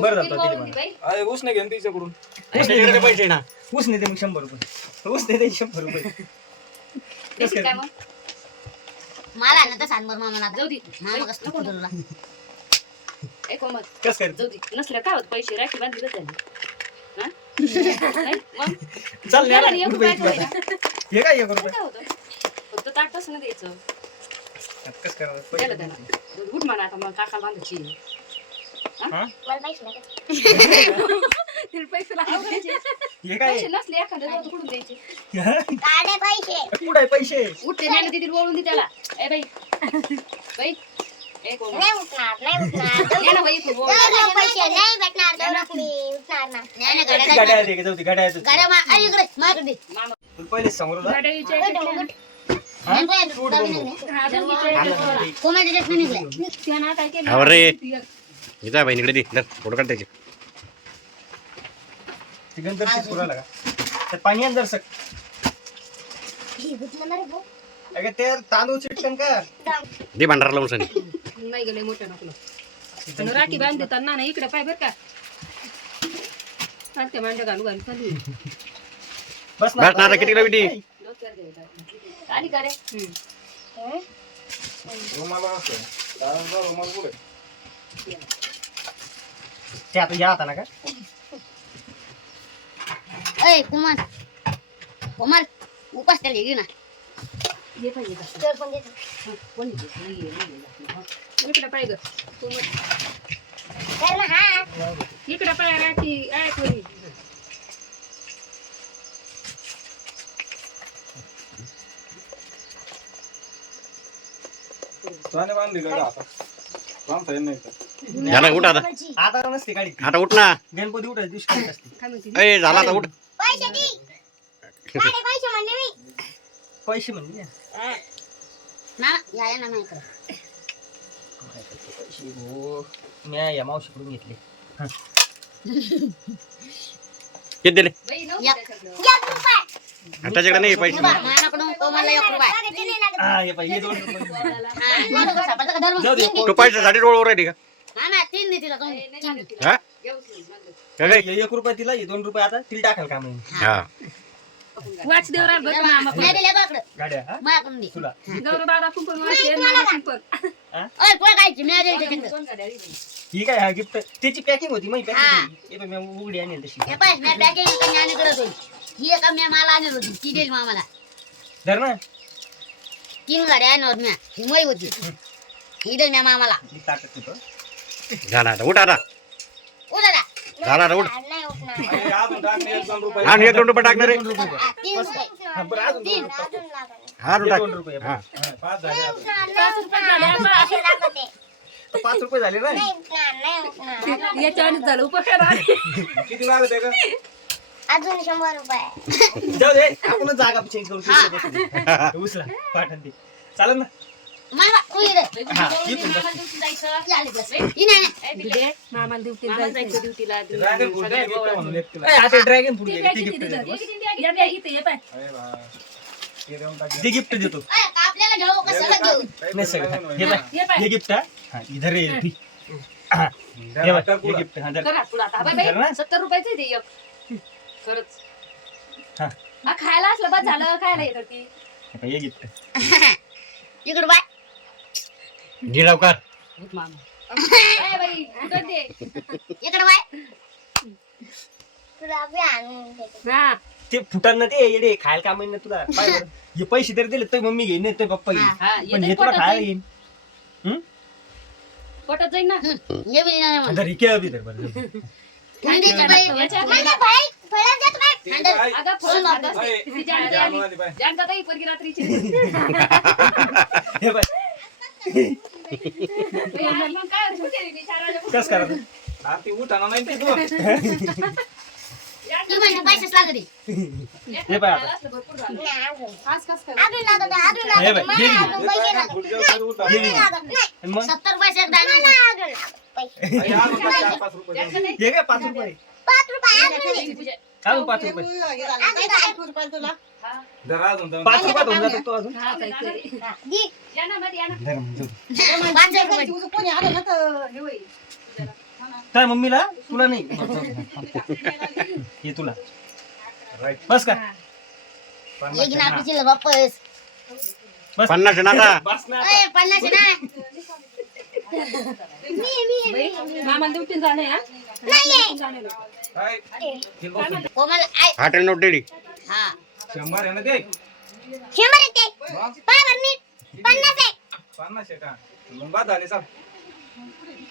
बरं झालं दिली मला. अरे ऊस नाही घेऊन तिच्याकडून त्याच्याकडे पैसे ना ऊस नाही दे मग 100 रुपये. ऊस नाही दे 100 रुपये. कसं काय? मला ना तर सांग बरं मामाला जाऊ दे मामा कसं तुला कसं काय? जाऊ दे नसलं काय होत पैसे राखी बांधली तर झाली चल त्याला नाही एक रुपया का होईना. हे काय 1 रुपये काय होतं फक्त ताट तसं नाही द्यायचं कसं करणार? त्याला त्याला उठ म्हणा आता मग काकाला बांधायची हा? मला पैसे लागत तिला पैसे लागायचे हे काय? पैसे नसले एखाद्या जाऊ कुठून द्यायचे काढे पैसे कुठं आहे पैसे? उठते नाही तिथे वळून दे त्याला ए बाई बाई ए कोण नाही उठणार ये ना बाई इथून वळून. पैसे नाही भेटणार दौलत मी उठणार ना नाही किती गाड्या आहेत हे? जाऊ दे, गाड्या आहेत. गाड्या मा आई इकडे माझ्याकडे दे तुला पहिलेच सांगू ना. गाड्याच्या याच्यात हा? कोणाच्या देत नाही निघले त्यानं काय केलं आवर रे इथं बहिणीकडे दे धर, फोटो काढ त्याचे ती गंधर्व पुराला का? त्यात पाणी आण जरासं. अगं ते तांदूळ चिटकन का? दे भांडारा लावून सनी नाही गेले मोठ्या नको राखी बांध देताना ना इकडे पाय बर का चालते मांड घालू घालू खाली बस बस ना, किती किलो बिटी? आली का रे रुमाला असं दादा रुमाल कुठे ते आता या आता ना का? ए कुमार कुमार उपास त्याला घे ना ये पाहिजे तर पण देतो कोणी इकडे पाय ग कर ना हा इकडे पाय राखी आहे कोणी त्याने बांधली गाडी आता बांधता येत नाही तर झाला उठ आता आता नसते गाडी. आता उठ ना गणपती उठायच्या दिवशी गाडी असते. काय म्हणते ए झाला आता उठ पैसे दे काढे पैसे म्हणले मी पैसे म्हणजे ना. ना या ना माझ्याकडे पैसे हो मी या मावशीकडून घेतले. किती दिले बाई नव्हतं या. त्याच्यातलं. 1 रुपया आणि त्याच्याकडे नाही पैसे माझ्याकडून कोमाला 1 रुपया हा हे पाहिजे 2 रुपये. सापडलं का धर्म जाऊ दे. तू पैशासाठी डोळ राहिली का हा ना 3 दे तिला ए, नाही, नाही, तुम्ही तिला. हा घेऊच नाही, मागं. काय काय? हे 1 रुपया तिला हे 2 रुपये आता तिला टाकाल का म्हणून हा वाच देव राहिलं बरं मामा पण. नाही दिले बाकडं गाड्या हा माझ्याकडून दे तुला गौरव दादा कुंपण वाचते, मामा कुंपण. ओय कोण कायची मी दिले त्याच्याकडे कोण गाड्या दिली? ही काय हा गिफ्ट त्याची पॅकिंग होती माहिती हा. पॅकिंग हे पण मी उघडी आणली तशी हे पाय मी पॅकिंग कन्या आणि करत होती ही एका मी मला आणली होती ती देईल मामाला धर ना 3 गाड्या आणल्या होत्या ही मई होती ही देईल मी मामाला ही ताटत होतं. झाला आता उठ आता उठ दादा झाला आता उठ नाही उठणार अरे अजून टाकले 1-2 रुपये आणि 1-2 रुपये टाकणार रे 2 रुपये 3 रुपये हा, बरं अजून 2 रुपये. हा तू टाक 2 रुपये हा 5 झाले आता. 5 रुपये झाले आता. तर 5 रुपये झाले ना याच्यावानीच झालं उपकार आले. किती लागत आहे का अजून 100 रुपये जाऊ दे आपणच जागा चेंज करू उचला पाठन ते चालेल ना मामा तू ये रे हा मामाला इथून बस. ड्युटी जायचं. ही आली बस ही नाही ए, बिल्ले, मामाला जायचं ड्युटीला. ड्रॅगन फ्रूट सगळ्या गिफ्ट गोळा. म्हणून एक किलो. ए, आता ड्रॅगन फ्रूट ते घे, काय ते किती गिफ्ट दिलं? देतो या, या, इथे ये पाय. अरे बा. ते देऊन टाक. ते गिफ्ट देतो आपल्याला घेऊ का सगळं घेऊ नाही सगळं हे ये बाय पाय. हे गिफ्ट हा इधर रे ती हा हे बाय हे गिफ्ट हा धर. करा तुला आता. बाई, धर ना. बाई, 70 रुपयाचं आहे ते एक. खरंच. हा हा, खायला असलं बस झालं खायला हे करती. हे पाय, हे गिफ्ट इकडे बाय घे लवकर भूत मामा. ए, बाई, उघड दे. इकडे बाय तुला बी आणून देतो हा. ते फुटांना ते येडे खायला काम येईन ना तुला पाय बरं. हे पैसे तरी दिले तर मम्मी घेईन नाही तर पप्पा घेईन हा, पण हे हे तुला पटत खायला जाईल. येईन हम्म? पटत जाईल ना. ये बी नाही म्हणून धर हे केळं बी धर बरं थंडीची बाई याच्या मला बाई फळं देत बाई ठीक थंड आहे. अगं, फळं खात असते. बाई, ती जानकी आली. जानू आली बाई. जानका ताई पोरगी रात्रीची. हे बाय बाई, आज मग काय होते रे, 4 वाजेपासून. कस करायचं अरे ती उठाना नाही ती तू. ती म्हणते पैसेच लागते हे बाय आता. खायला असलं भरपूर झालं. नाही अजून खास खास काय. अजून लागत अजून हे बाय, लागत हे मला घे. अजून पैसे लागत पुढच्या वेळेस उठा. हे घे. लागत नाही आणि मग 70 पैसे एकदा मला अजून लागत पैसे अरे अजून 4-5 रुपये देऊन. जानका ताई, हे काय 5 रुपये 5 रुपये अजून नाही. तुझ्या- अजून 5 रुपये हा. जर अजून देऊन 5 रुपयात होऊन जातो तो अजून हा, काहीतरी. दे. या ना, मध्ये या ना. धर मग जाऊ. 5 रुपये हे होईल. काय मम्मीला तुला नाही हे तुला बस का ये घे ना आपली चिल्लर वापस. बस 50 आहे ना आता. बस ना ए 50 आहे ना. मामाला देऊ तीन जाणे हा काय कोमल आय. Hotel note ready. हा 100 आहे ना ते 100 येते. पावर नीट 50 आहे. 50 आहे का मग बाद झाले चाल.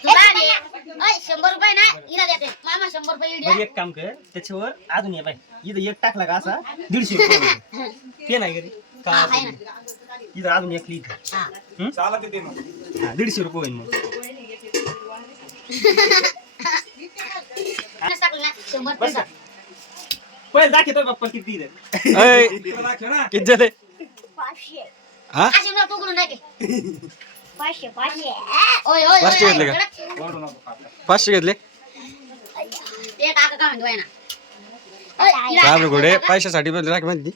ओय 100 रुपये ना इला देते. मामा 100 रुपये इडी. बरं, एक काम कर त्याच्यावर अजून ये बाय इथं एक टाकला का असा 150 रुपये होईल. ते नाही घरी का हा आहे ना. इथं अजून एक लिहित हा. चालत ते मग 150 रुपये होईल मग टाकलं ना 100 बस रुपये. पहिले दाखवतो पप्पा किती इथं. ऐ, तिला दाखव ना किती झाले 500. हा अशी ना तू करून टाके. 500. ओय ओय 500 घेतले का? वाढू नको फाटा. 500 घेतले. ते काका का म्हणतोय ना. ओय, इला बापरे घोडे पैशासाठी बोलले ना माहिती.